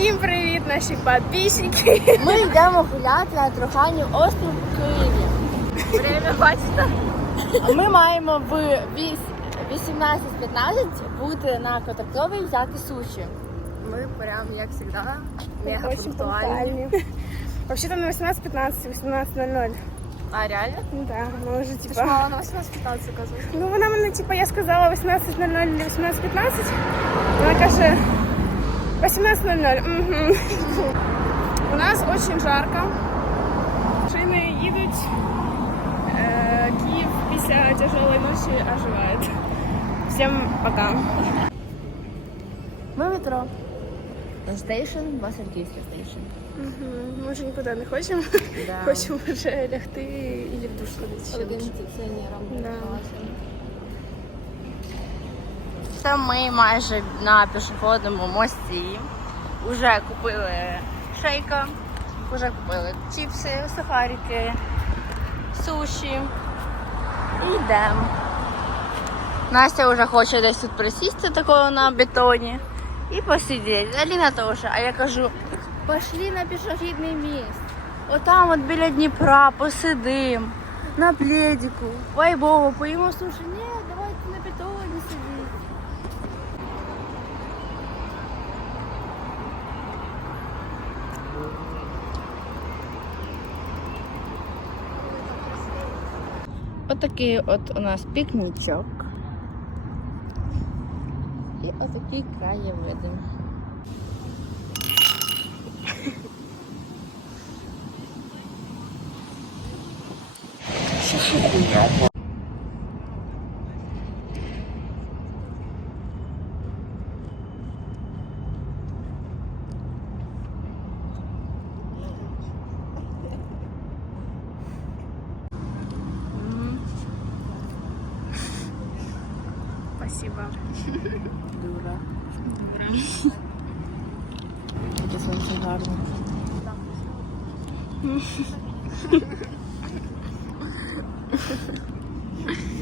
Всім привіт, наші підписники. Ми йдемо гуляти на Труханів острів в Києві. Время бачите? Ми маємо в віс- 18.15 бути на Котаковій взяти суші. Ми прям, як завжди, мега пунктуальні. Вообще-то на 18.15, 18.00. А реально? Ну да, Ти ж типа... мала на 18.15 казати. Ну вона мене, типа, я сказала 18.00 или 18.15. Вона каже 18.00. Угу. У нас очень жарко. Машини їдуть. Е, Київ після тяжелої ночі оживає. Всім пока. Ми в метро. Стейшн, Васильківський стейшн. Мгм. Ми вже нікуди не хочемо. Да. Хочемо вже лягти і в душ сходити. ще лучше. Кондиціонером. Да. Це ми майже на пішохідному мості. Уже купили шейка, вже купили чіпси, сухарики, суші. І йдемо. Настя вже хоче десь тут присісти такого на бетоні і посидіти. Аліна теж. А я кажу, пошли на пішохідний міст. Отам от біля Дніпра посидим на пледику, вайбово, поїмо суші. Ні, давайте на бетоні сидіти. Отакий от у нас пікнічок. І отакі краєвиди. Спасибо. Дура. Яке сонце гарне.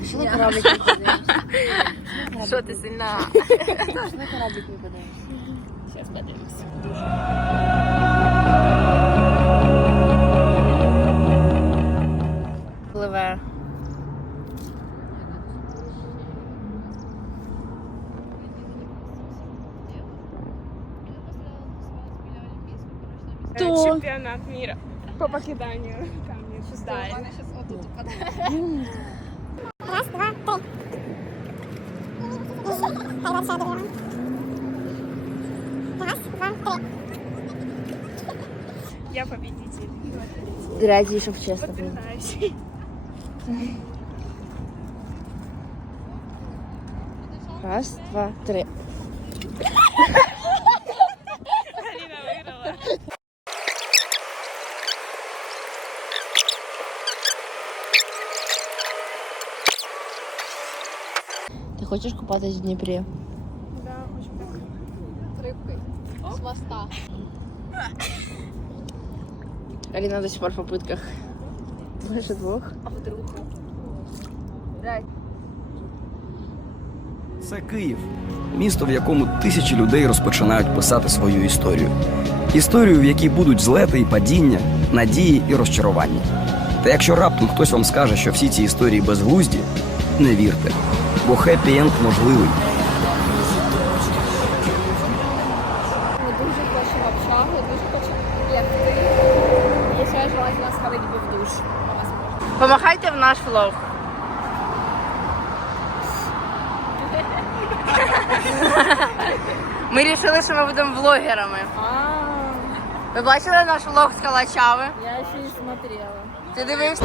Що на кораблик не подивишся? Що ти сильна? Що на кораблик не подивишся? Зараз подивимося. Хто? Чемпіонат мира по покиданню камня. Далі. Я победитель. Раді, щоб чесно було. Подтверждаюсь. Раз, два, три. Ти хочеш купатись в Дніпрі? Да, очень так. рыбкой с моста. Аліна до сих пор в попытках. Больше двох. А вдруг? Це Київ, місто, в якому тисячі людей розпочинають писати свою історію. Історію, в якій будуть злети і падіння, надії і розчарування. Та якщо раптом хтось вам скаже, що всі ці історії безглузді, не вірте, бо хеппі-енд можливий. Ми дуже хочемо общагу, дуже хочемо лягти. І ще желательно сходити би в душ. Помахайте в наш влог. Ми вирішили, що ми будемо влогерами. Ви бачили наш влог з Калачави? Я ще не смотрела. Ти дивився?